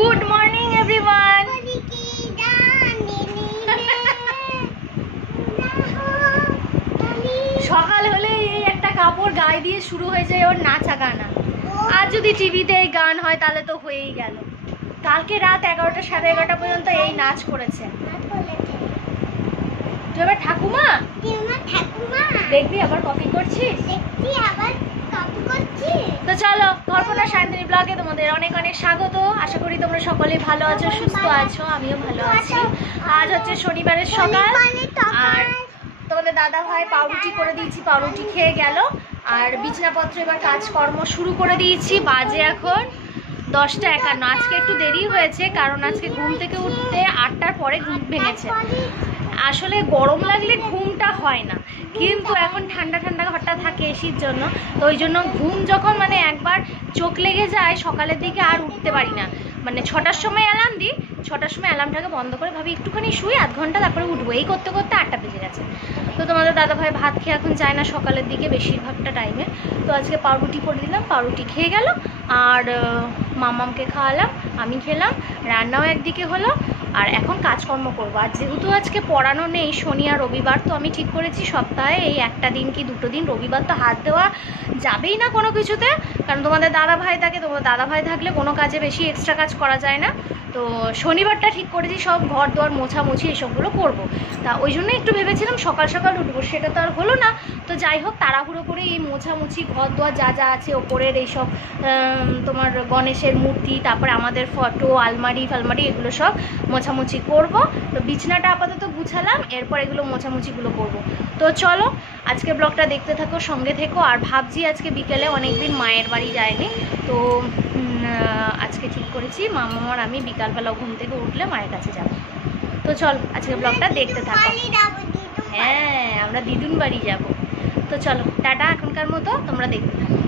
Good morning everyone. সকাল হলে এই একটা কাপড় গায়ে দিয়ে শুরু হয়ে যায় ওর নাচা গানা। আর যদি টিভিতে এই গান হয় তাহলে তো হয়েই গেল। কালকে রাত 11টা সাড়ে 11টা পর্যন্ত এই নাচ করেছে। তুই আবার ঠাকুমা দেখবি আবার কপি করছিস? তো চলো, কল্পনা সায়ন্তনী ব্লগে তোমাদের অনেক অনেক স্বাগত। আশা করি তোমরা সকলেই ভালো আছো, সুস্থ আছো, আমিও ভালো আছি। আজ হচ্ছে শনিবারের সকাল, আর তোমাদের দাদা ভাই পাউরুটি করে দিয়েছি, পাউরুটি খেয়ে গেল। আর বিছানাপত্র এবার কাজকর্ম শুরু করে দিয়েছি। বাজে এখন 10টা 51। আজকে একটু দেরি হয়েছে কারণ আজকে ঘুম থেকে উঠতে 8টার পরে ঘুম ভেঙেছে। আসলে গরম লাগলে ঘুমটা হয় না, কিন্তু এখন ঠান্ডা ঠান্ডা ঘরটা থাকে এসির জন্য, তো ওই জন্য ঘুম যখন মানে একবার চোখ লেগে যায় সকালের দিকে আর উঠতে পারি না। মানে 6টার সময় অ্যালার্ম দিই, 6টার সময় অ্যালার্মটাকে বন্ধ করে ভাবি একটুখানি শুই আধ ঘন্টা, তারপরে উঠবো। এই করতে করতে 8টা বেজে গেছে। তো তোমাদের দাদাভাই ভাত খেয়ে এখন যায় না সকালের দিকে বেশিরভাগটা টাইমে। তো আজকে পাউরুটি করে দিলাম, পাউরুটি খেয়ে গেল। আর মামামকে খাওয়ালাম, আমি খেলাম, রান্নাও একদিকে হলো। আর এখন কাজকর্ম করবো। আর যেহেতু আজকে পড়ানো নেই, শনি আর রবিবার, তো আমি ঠিক করেছি সপ্তাহে এই একটা দিন কি দুটো দিন, রবিবার তো হাত দেওয়া যাবেই না কোনো কিছুতে, কারণ তোমাদের দাদা ভাই থাকে। তোমাদের দাদা ভাই থাকলে কোনো কাজে বেশি এক্সট্রা কাজ করা যায় না। তো শনিবারটা ঠিক করেছি সব ঘর দোয়ার মোছামুছি এসবগুলো করবো। তা ওই জন্য একটু ভেবেছিলাম সকাল সকাল উঠবো, সেটা তো আর হলো না। তো যাই হোক, তাড়াহুড়ো করে এই মোছামুছি ঘর দোয়ার যা যা আছে ওপরের এইসব তোমার গণেশের মূর্তি, তারপরে আমাদের ফটো, আলমারি ফালমারি, এগুলো সব মোছামুছি করব। তো বিছনাটা আপাতত গুছালাম, এরপর এগুলো মোছামুছিগুলো করব। তো চলো আজকে ব্লগটা দেখতে থাকো, সঙ্গে থেকো। আর ভাবছি আজকে বিকেলে, অনেকদিন মায়ের বাড়ি যায়নি, তো আজকে ঠিক করেছি মামার আমি বিকালবেলা ঘুম থেকে উঠলে মায়ের কাছে যাব। তো চল আজকে ব্লগটা দেখতে থাকো। হ্যাঁ, আমরা দিদুন বাড়ি যাব। তো চলো টাটা, এখনকার মতো তোমরা দেখতে থাকো।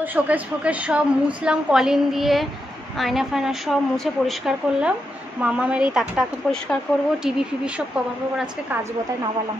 তো শোকেস ফোকেস সব মুছলাম কলিন দিয়ে, আয়না ফায়না সব মুছে পরিষ্কার করলাম। মামামের এই তাকটা এখন পরিষ্কার করবো, টিভি ফিভি সব কভার ফভার আজকে কাচবো, তাই নামালাম।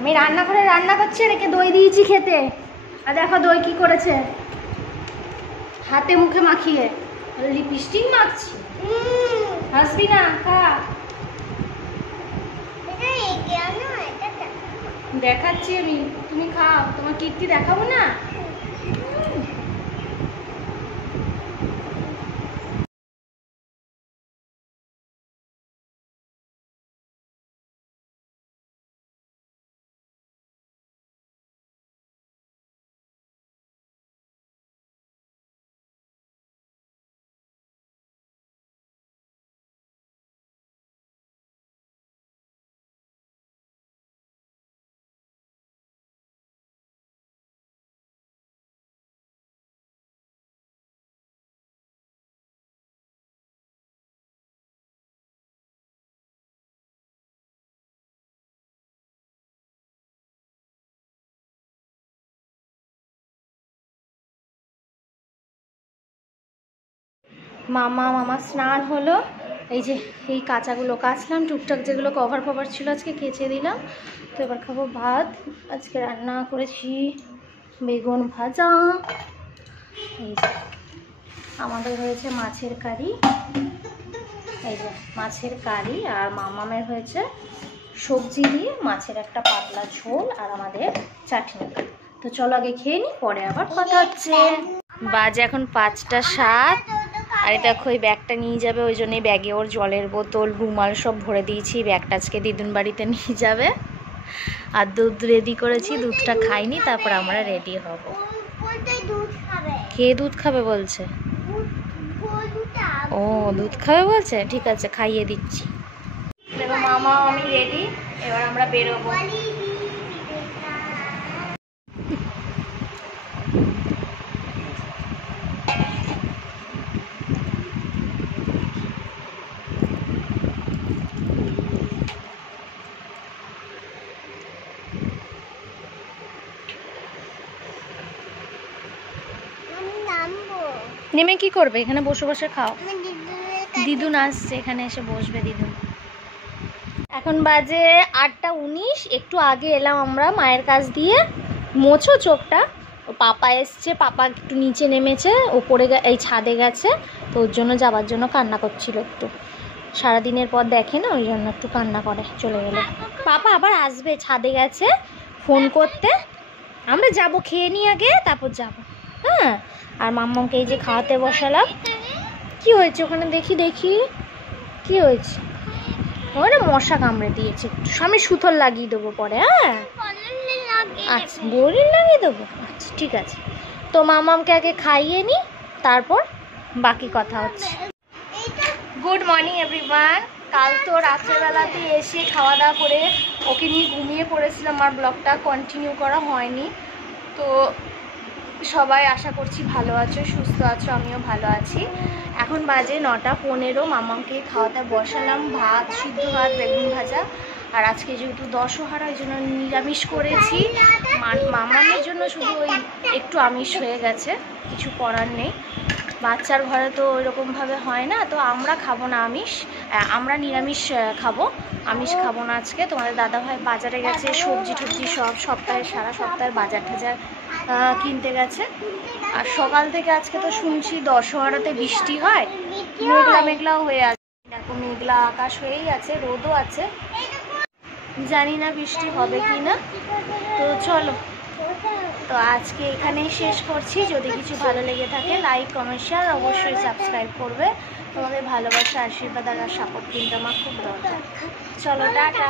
আমি রান্নাঘরে রান্না করছি, রেখে দই দিয়েছি খেতে। আর দেখো দই কি করেছে, হাতে মুখে মাখিয়ে লিপস্টিক মাখছি। হাসবি না, খা। দেখাচ্ছি আমি, তুমি খাও। তোমার কীর্তি দেখাবো না? মামা স্নান হলো, এই যে এই কাঁচাগুলো কাচলাম, টুকটাক যেগুলো কভার ফভার ছিল আজকে কেচে দিলাম। তো এবার খাবো ভাত। আজকে রান্না করেছি বেগুন ভাজা, এই যে আমাদের হয়েছে মাছের কারি, এই যে মাছের কারি, আর মামামের হয়েছে সবজি দিয়ে মাছের একটা পাতলা ঝোল, আর আমাদের চাটনি। তো চলো আগে খেয়ে নিই, পরে আবার কথা হচ্ছে। বাজে এখন 5টা 7। আর দেখো ওই ব্যাগটা নিয়ে যাবে, ওই জন্যই ব্যাগে ওর জলের বোতল রুমাল সব ভরে দিয়েছি। ব্যাগটা আজকে দিদুন বাড়িতে নিয়ে যাবে। আর দুধ রেডি করেছি, দুধটা খাইনি, তারপর আমরা রেডি হব। কে দুধ খাবে বলছে? ও দুধ খাবে বলছে, ঠিক আছে খাইয়ে দিচ্ছি। দেখো মামা আমি রেডি, এবার আমরা বেরোবো। নেমে কি করবে? এখানে বসে বসে খাও। দিদুন আসছে, এখানে এসে বসবে দিদুন। এখন বাজে 8টা 19। একটু আগে এলাম আমরা মায়ের কাছ দিয়ে। মোছো চোখটা। ও পাপা এসছে, পাপা একটু নিচে নেমেছে, ওপরে এই ছাদে গেছে, তো ওর জন্য যাবার জন্য কান্না করছিল একটু। সারাদিনের পর দেখে না, ওই জন্য একটু কান্না করে চলে গেলে। পাপা আবার আসবে, ছাদে গেছে ফোন করতে। আমরা যাব, খেয়ে নিই আগে, তারপর যাব। হ্যাঁ, আর মাম্মাকে এই যে খাওয়াতে বসালাম। কি হয়েছে ওখানে? দেখি দেখি কি হয়েছে। ওখানে মশা কামড়ে দিয়েছে, একটু আমি সুতোর লাগিয়ে দেবো পরে। হ্যাঁ আচ্ছা, বড়ির লাগিয়ে দেবো, আচ্ছা ঠিক আছে। তো মামামকে আগে খাইয়ে নি, তারপর বাকি কথা হচ্ছে। Good morning everyone. কাল তো রাত্রেবেলাতে এসে খাওয়া দাওয়া করে ওকে নিয়ে ঘুমিয়ে পড়েছিলাম, আমার ব্লগটা কন্টিনিউ করা হয়নি। তো সবাই আশা করছি ভালো আছো, সুস্থ আছো, আমিও ভালো আছি। এখন বাজে 9:15, মামাকে খাওয়াতে বসালাম। ভাত, সিদ্ধ ভাত, বেগুন ভাজা। আর আজকে যেহেতু দশহারা, ওই জন্য নিরামিষ করেছি। মামামের জন্য শুধু ওই একটু আমিষ হয়ে গেছে, কিছু করার নেই। বাচ্চার ঘরে তো ওইরকমভাবে হয় না, তো আমরা খাবো না আমিষ, আমরা নিরামিষ খাবো, আমিষ খাবো না আজকে। তোমাদের দাদাভাই বাজারে গেছে, সবজি টবজি সব সারা সপ্তাহের বাজার টাজার কিনতে গেছে। আর সকাল থেকে আজকে তো শুনছি দশহারাতে বৃষ্টি হয়, মেঘলা মেঘলাও হয়ে আছে। দেখো মেঘলা আকাশ হয়েই আছে, রোদও আছে, জানি না বৃষ্টি হবে কি না। তো চলো, তো আজকে এখানেই শেষ করছি। যদি কিছু ভালো লেগে থাকে লাইক, কমেন্ট, শেয়ার, অবশ্যই সাবস্ক্রাইব করবে। তোমাদের ভালোবাসা, আশীর্বাদ আর সাপোর্ট কিন্তু আমার খুব দরকার। চলো টাটা।